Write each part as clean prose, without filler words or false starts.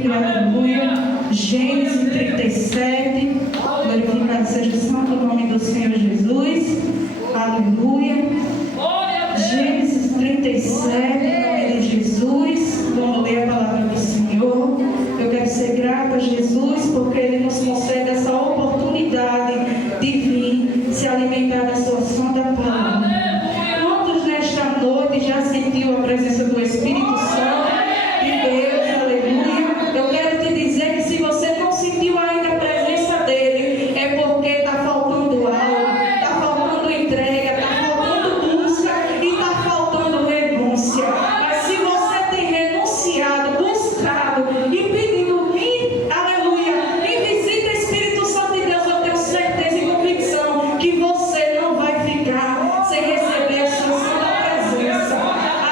Filho, aleluia. Gênesis 37, glorificado seja o santo nome do Senhor Jesus, aleluia. Gênesis 37, em nome de Jesus, vamos ler a palavra do Senhor. Eu quero ser grata a Jesus porque Ele nos concede essa oportunidade de vir se alimentar da sua santa palavra. Quantos nesta noite já sentiu a presença do Espírito Santo de Deus, aleluia? Eu quero te dizer que se você não sentiu ainda a presença dele, é porque está faltando algo, está faltando entrega, está faltando busca e está faltando renúncia. Mas se você tem renunciado, buscado e pedido, aleluia, e visita o Espírito Santo de Deus, eu tenho certeza e convicção que você não vai ficar sem receber a sua santa presença.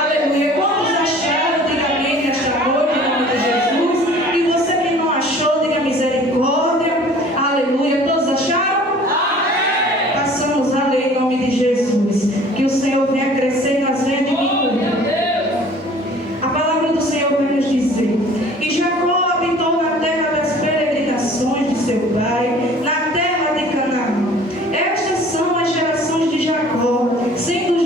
Aleluia. Quantos acharam, diga amém nesta noite, em nome de Jesus. E você que não achou, diga misericórdia. Aleluia. Todos acharam? Amém. Passamos a ler em nome de Jesus. Que o Senhor venha crescer nas vendas e diminuir. A palavra do Senhor vai nos dizer: e Jacó habitou na terra das peregrinações de seu pai, na terra de Canaã. Estas são as gerações de Jacó. Sendo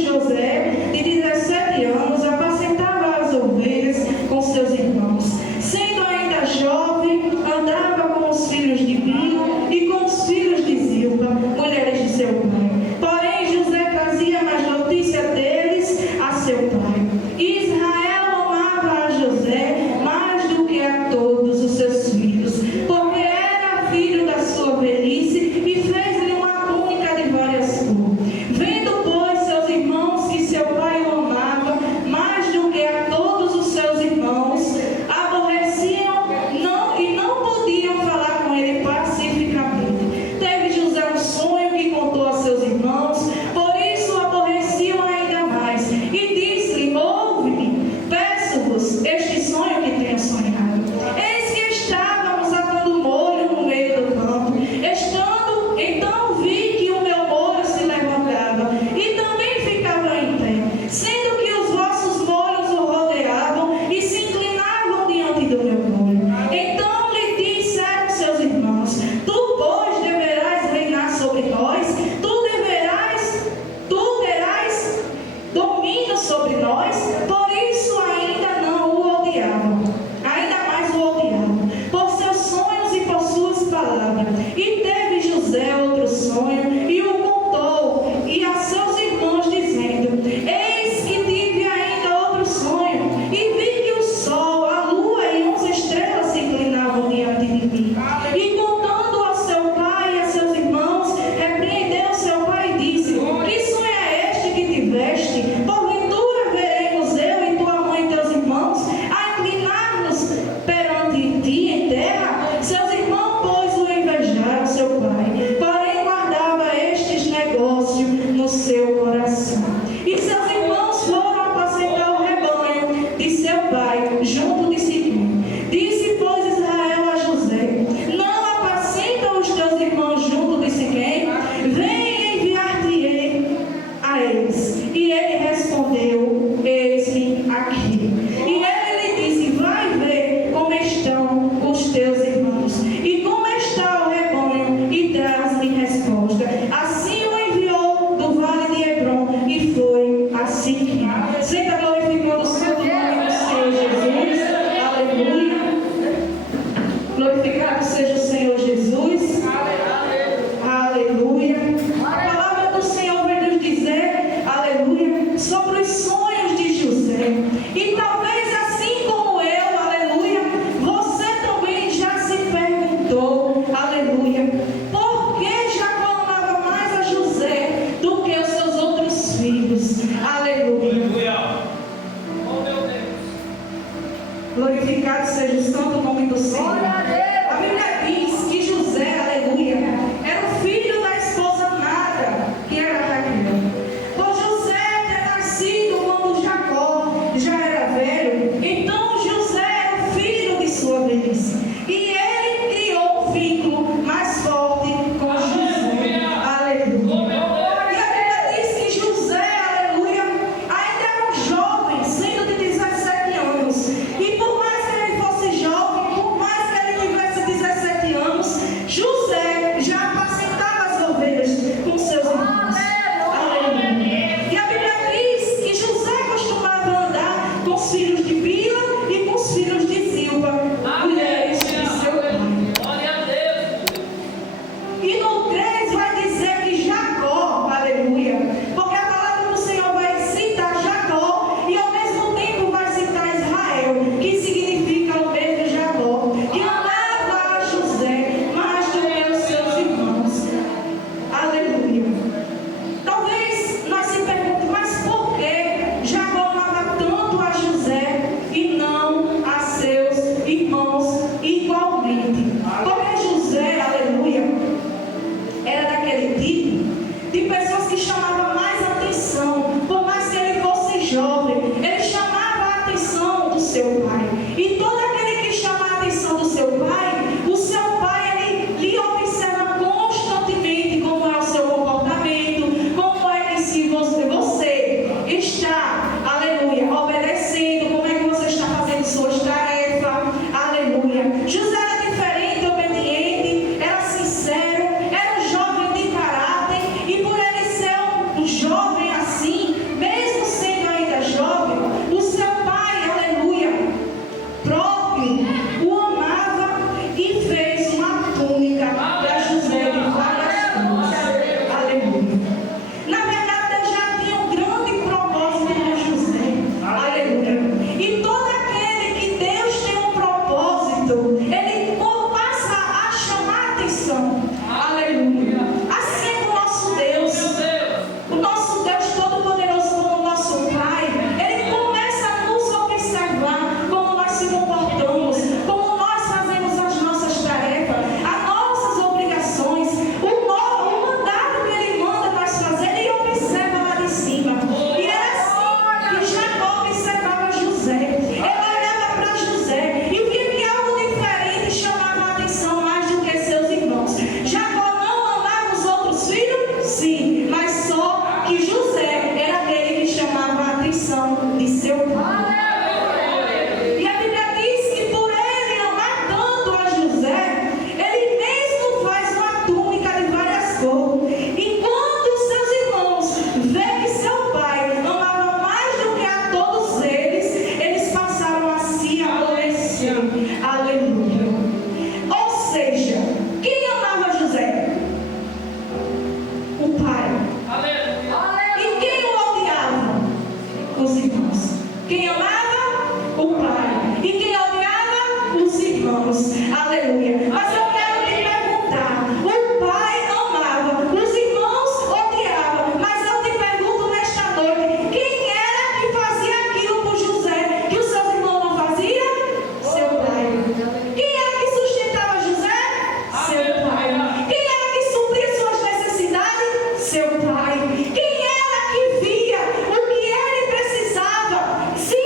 José de 17 anos, apacentava as ovelhas com seus irmãos. Sendo ainda jovem, andava com os filhos de Bila e com os filhos de Zilpa, mulheres de os irmãos. Quem amava? O Pai. E quem odiava? Os irmãos. Aleluia. Mas eu quero te perguntar: o Pai amava, os irmãos odiavam. Mas eu te pergunto nesta noite: quem era que fazia aquilo por José que os seus irmãos não faziam? Seu pai. Quem era que sustentava José? Seu pai. Quem era que supria suas necessidades? Seu pai. Quem era que via o que ele precisava? Se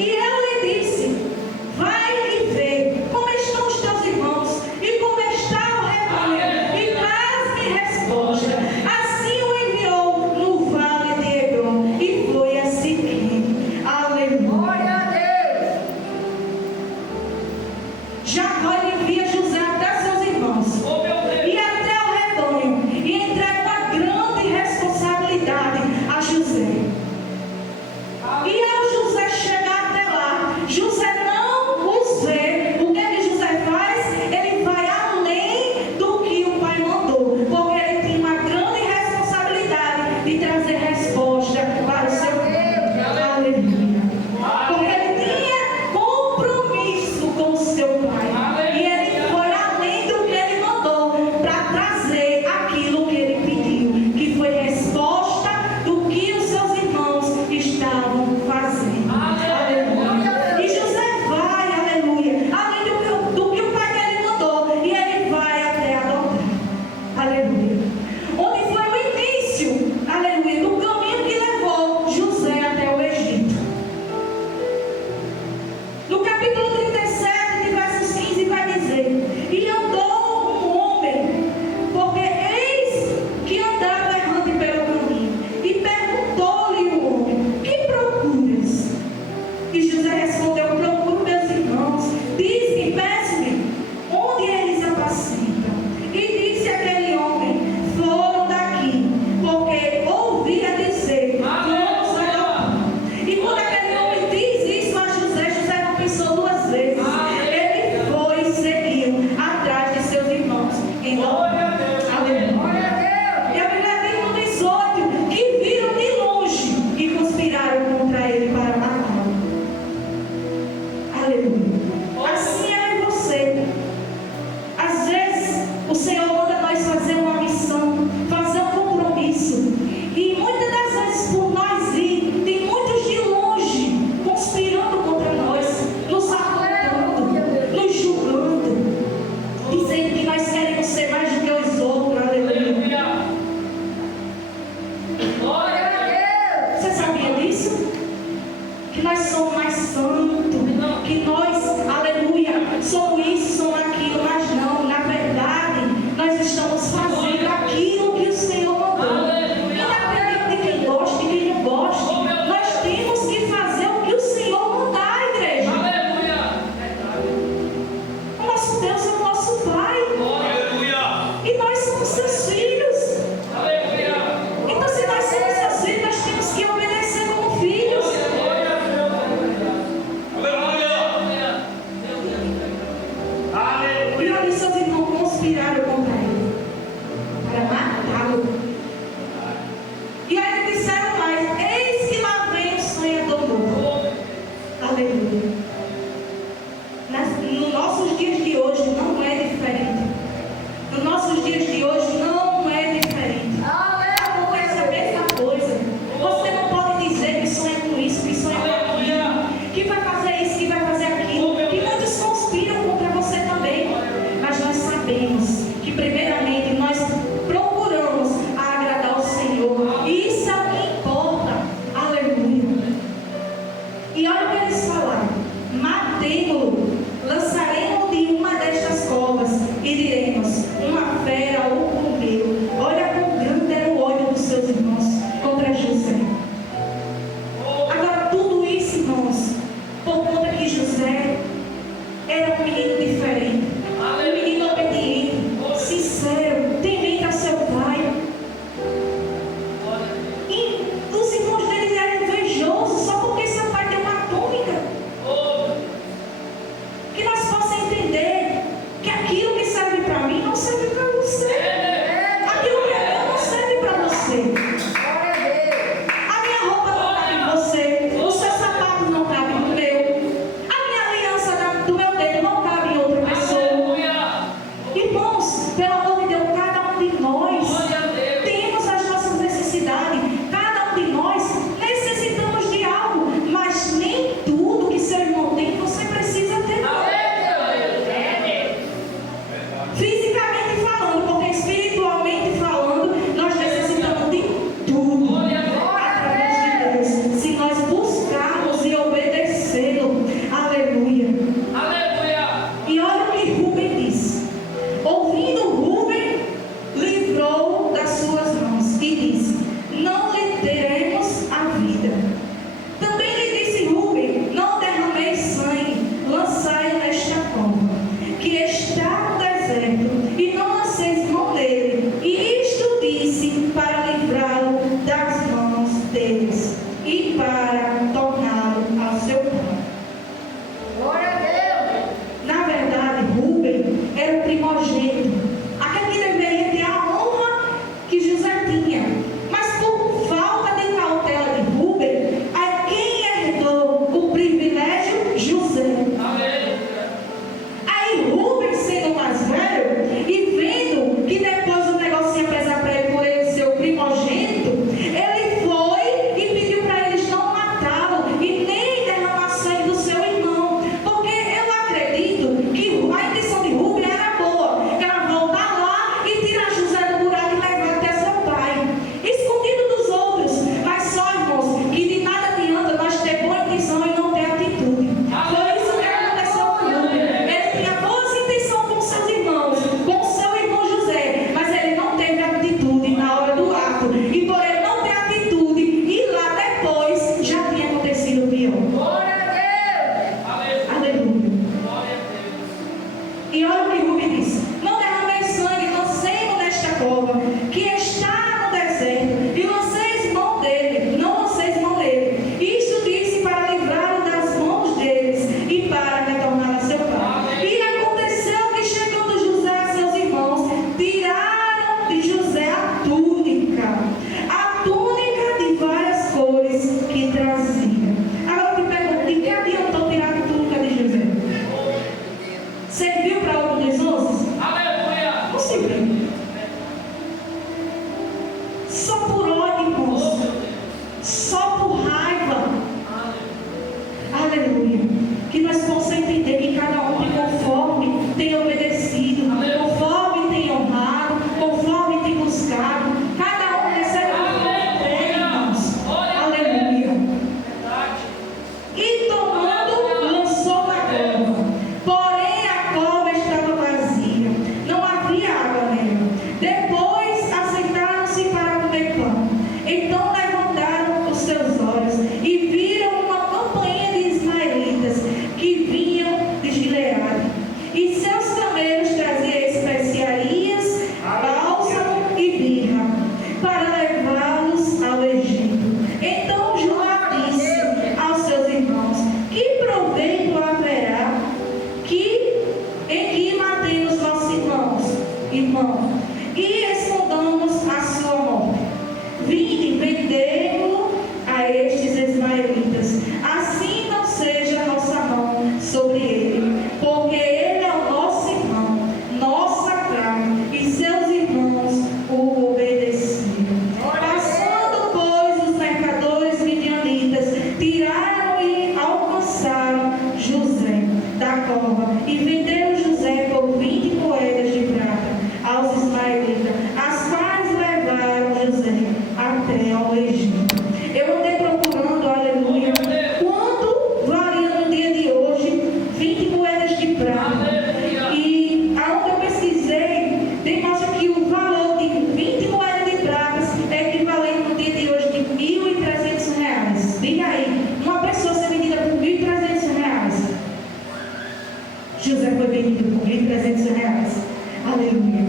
E eu lhe disse: vai e vê como estão os teus irmãos e como está o rebanho, e traz-me resposta. Assim o enviou no vale de Hebron e foi a Siquém. Aleluia. Jacó envia José até seus irmãos e até o rebanho, e entrega uma grande responsabilidade a José. E ao José chegar até lá, José não os vê. O que é que José faz? Ele vai além do que o pai mandou, porque ele tem uma grande responsabilidade de trazer resposta para o seu pai. Aleluia. Porque ele tinha compromisso com o seu pai. E ele foi além do que ele mandou para trazer aquilo que ele pediu, que foi resposta do que os seus irmãos estavam fazendo. Aleluia. E José vai, aleluia, além do que o pai dele mandou, e ele vai até adotar. Aleluia. Onde foi o início, aleluia, do caminho que levou José até o Egito. No capítulo 37, de versos 15, vai dizer: e andou um homem, porque eis que andava errante pelo caminho, e perguntou-lhe o homem: que procuras? E José respondeu: procuro meus irmãos. Diz-me, peço-me, onde eles apacentam? E disse aquele homem: foram daqui, porque ouvira dizer: vamos adotar. E quando aquele homem diz isso a José, José não pensou duas vezes. Ele foi e seguiu atrás de seus irmãos. Aleluia. E a Bíblia diz no 18 que viram de longe e conspiraram contra ele para matá-lo. Aleluia. Assim é você. Às vezes o Senhor manda nós fazer uma missão, fazer um compromisso, e muitas das vezes por nós ir, tem muitos de longe conspirando contra nós, nos apontando, nos julgando, dizendo que nós queremos ser mais do que os outros. Aleluia. Você sabia disso? Que nós somos mais santos, que nós, aleluia, somos isso, somos aquilo, mas não, na verdade, nós estamos fazendo aquilo que o Senhor mandou. Independente de quem gosta e quem não gosta, nós temos que fazer o que o Senhor mandar, igreja. O nosso Deus é o nosso Pai, e nós somos seus filhos. Então, se nós somos seus filhos, nós temos que obedecer como filhos. E ali seus irmãos conspiraram contra ele para matá-lo. E aí disseram mais: eis que lá vem o sonhador novo. Aleluia. Nos nossos dias de hoje não é diferente. Nos nossos dias de hoje não é diferente. Acontece a mesma coisa. Você não pode dizer que sonha com isso, que sonha com aquilo, que vai fazer isso, que vai fazer aquilo, que muitos conspiram contra você também. Mas nós sabemos que primeiramente nós procuramos agradar ao Senhor, e isso é o que importa. Aleluia. E olha o que eles falaram: matemo-lo, lançaremos de uma destas covas e diremos: uma fera o comeu. Olha quão grande era o ódio dos seus irmãos contra José. Agora, tudo isso, irmãos, por conta que José era um menino diferente, um menino obediente, sincero, temente a seu pai. E os irmãos dele eram invejosos só porque seu pai deu uma túnica. Que nós cova e venderam José por 20 moedas de prata aos ismaelitas, as quais levaram José até ao Egito. Eu andei procurando, aleluia, quanto valia no dia de hoje 20 moedas de prata. E aonde eu pesquisei, demonstra que o valor de 20 moedas de prata é equivalente no dia de hoje de R$1.300. Diga aí, uma pessoa ser vendida por R$1.300. José foi vendido por R$1.300. Aleluia.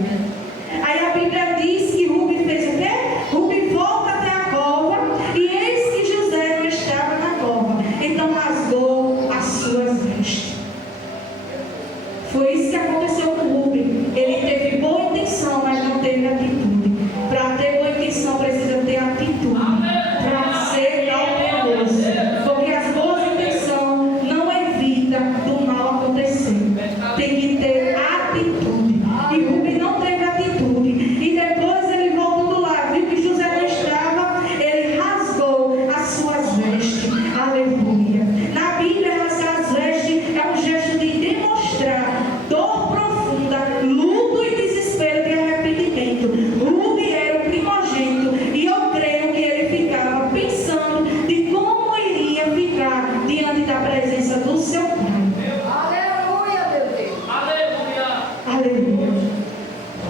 Aí a Bíblia diz que Rubi fez o quê? Rubi volta até a cova e eis que José não estava na cova. Então rasgou as suas vestes. Foi isso que aconteceu com Rubi. Ele teve boa intenção, mas não teve atitude. Para ter boa intenção precisa ter atitude. Para ser cauteloso. Porque as boas intenções não evitam do mal acontecer. Tem que ter atitude. E Rubi não teve atitude. E depois ele voltando lá, viu que José não estava, ele rasgou as suas vestes. Aleluia. Na Bíblia, rasgar as vestes é um gesto de demonstrar dor profunda, luto e desespero de arrependimento. Rubi era o primogênito e eu creio que ele ficava pensando de como iria ficar diante da presença do seu pai. Aleluia, meu Deus. Aleluia.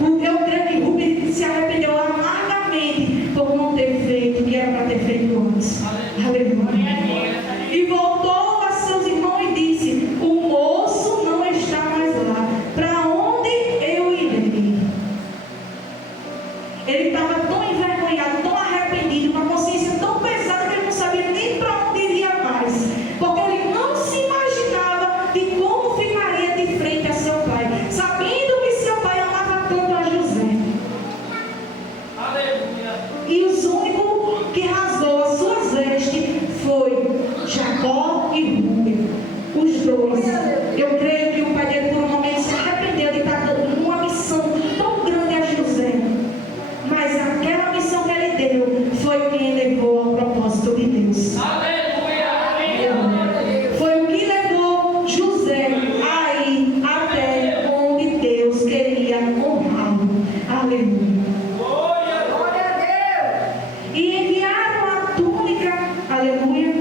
Eu creio que Rubi se arrependeu amargamente por não ter feito o que era para ter feito antes. Aleluia. E voltou a seus irmãos e disse: o moço não está mais lá. Para onde eu irei? Ele estava tão envergonhado, tão arrependido, uma consciência tão pesada que ele não sabia nem para onde iria mais. Porque ele não se imaginava de como ficaria de frente a seu pai, sabendo que seu pai amava tanto a José. E os únicos que rasgou as suas vestes foi Jacó e Rubi. Os dois. Eu creio que o pai dele por um momento se arrependeu de estar dando uma missão tão grande a José. Mas aquela missão que ele deu foi quem levou ao propósito de Deus. Foi o que levou José a ir até onde Deus queria honrá-lo. Aleluia. E enviaram a túnica, aleluia,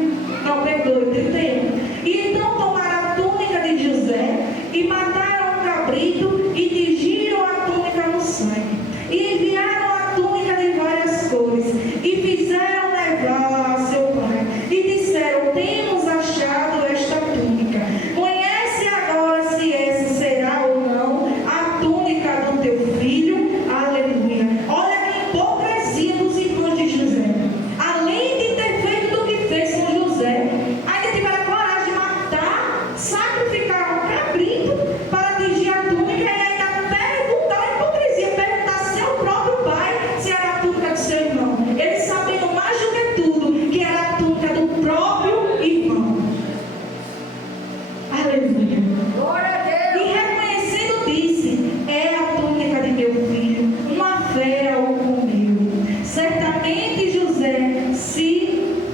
não, perdoe, 31. E então tomaram a túnica de José e mataram o cabrito e tingiram a túnica no sangue. E enviaram a túnica de várias cores e fizeram levá-la a seu pai. E disseram: temos achado esta túnica. Conhece agora se essa será ou não a túnica do teu filho. Aleluia. Olha que hipocrisia dos irmãos de José. Além de ter feito o que fez com José, ainda tiveram coragem de matar, sacrificar um cabrito para tingir a túnica e ainda perguntar, a hipocrisia, perguntar se é o próprio pai se era a túnica do seu irmão. Eles sabiam mais do que tudo que era a túnica do próprio irmão. Aleluia. E reconhecendo disse: é a túnica de meu filho, uma fera o comeu. Certamente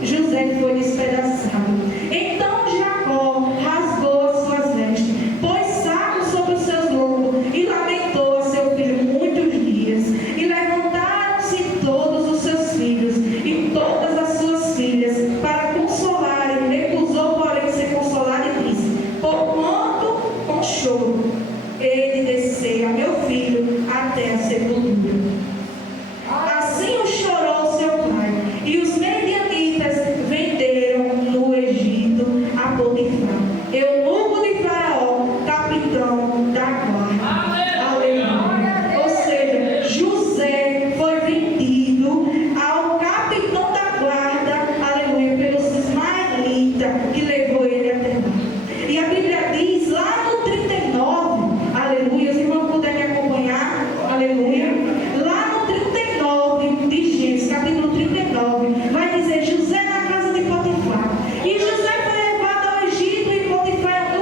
José foi despedaçado. Então Jacó rasgou as suas vestes, pôs saco sobre os seus lombos e lamentou a seu filho muitos dias. E levantaram-se todos os seus filhos e todas as suas filhas para consolarem. Recusou, porém, ser consolado e disse: porquanto com choro ele descera, meu filho, até a sepultura. Assim o chorou seu pai. E os medianitas venderam no Egito a Potifar, eunuco de Faraó, capitão da guarda. Aleluia. Ou seja, José foi vendido ao capitão da guarda, aleluia, pelos ismaelitas, que levou ele até lá. E a Bíblia diz lá no 39, aleluia, os irmãos puderem me acompanhar, aleluia. Lá no 39 de Gênesis, capítulo 39, vai dizer: José na casa de Potifar. E José foi levado ao Egito e Potifar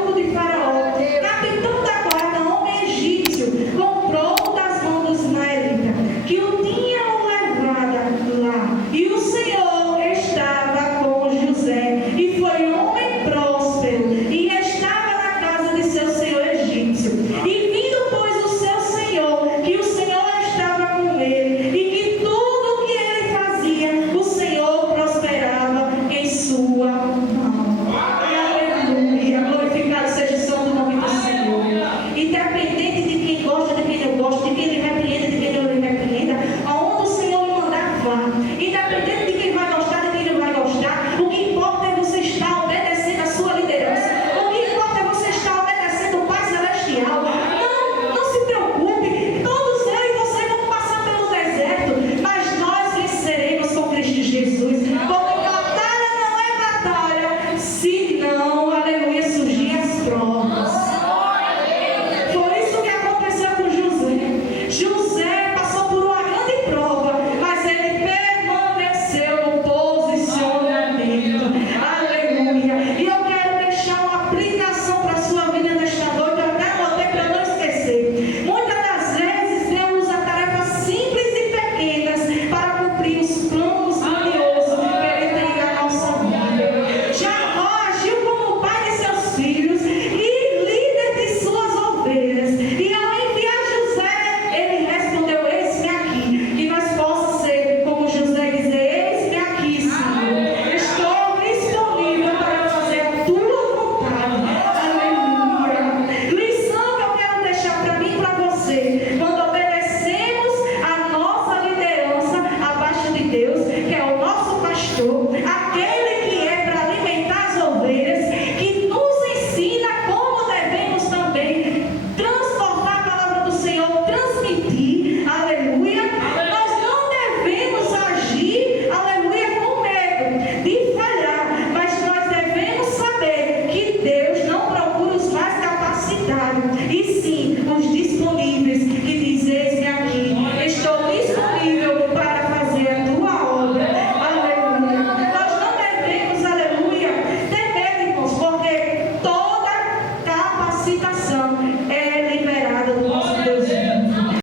e sim os disponíveis, que diz: eis que